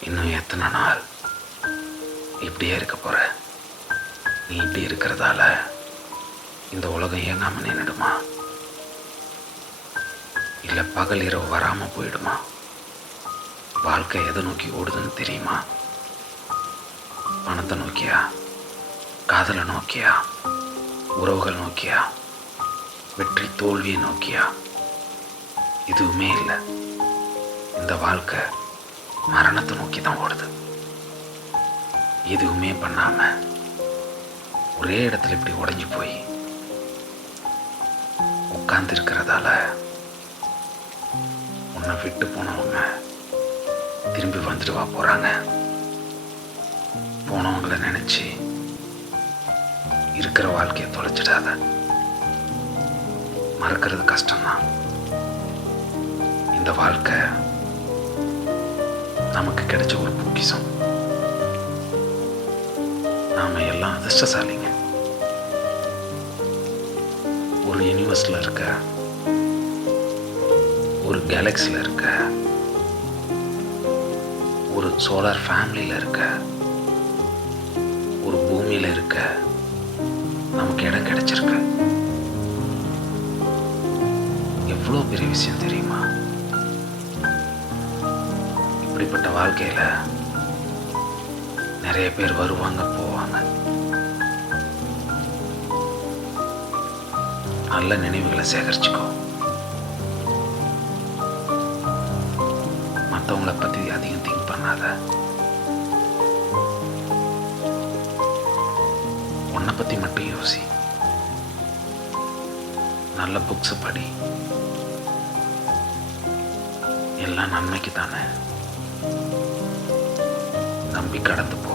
இன்னும் எத்தனை நாள் இப்படியே இருக்க போற? நீ இப்படி இருக்கிறதால இந்த உலகம் இயங்காம நின்றுடுமா? இல்லை பகல் இரவு வராமல் போயிடுமா? வாழ்க்கை எதை நோக்கி ஓடுதுன்னு தெரியுமா? பணத்தை நோக்கியா, காதலை நோக்கியா, உறவுகள் நோக்கியா, வெற்றி தோல்வியை நோக்கியா? எதுவுமே இல்லை. இந்த வாழ்க்கை மரணத்தை நோக்கி தான் ஓடுது. எதுவுமே பண்ணாம ஒரே இடத்துல இப்படி உடைஞ்சு போய் உட்கார்ந்து இருக்கிறதால உன்னை விட்டு போனவங்க திரும்பி வந்துடுவா போறாங்க. போனவங்களை நினைச்சு இருக்கிற வாழ்க்கையை தொலைச்சிடாத. மறக்கிறது கஷ்டம்தான். இந்த வாழ்க்கை நமக்கு கிடைச்ச ஒரு பொக்கிஷம். நாம எல்லாம் அதிர்ஷ்டசாலிங்க. ஒரு யூனிவர்ஸ்ல இருக்க, ஒரு கேலக்சில இருக்க, ஒரு சோலார் ஃபேமிலியில இருக்க, ஒரு பூமியில இருக்க நமக்கு இடம் கிடைச்சிருக்கு. எவ்வளோ பெரிய விஷயம் தெரியுமா? இப்படிப்பட்ட வாழ்க்கையில நிறைய பேர் வருவாங்க, போவாங்க. நல்ல நினைவுகளை சேகரிச்சுக்கோ. மற்றவங்களை பத்தி அதிகம் திங்க் பண்ணாத. உன்னை பத்தி மட்டும் யோசி. நல்ல புக்ஸ் படி. எல்லாம் நன்மைக்கு தானே. நம்பி கடந்து போ.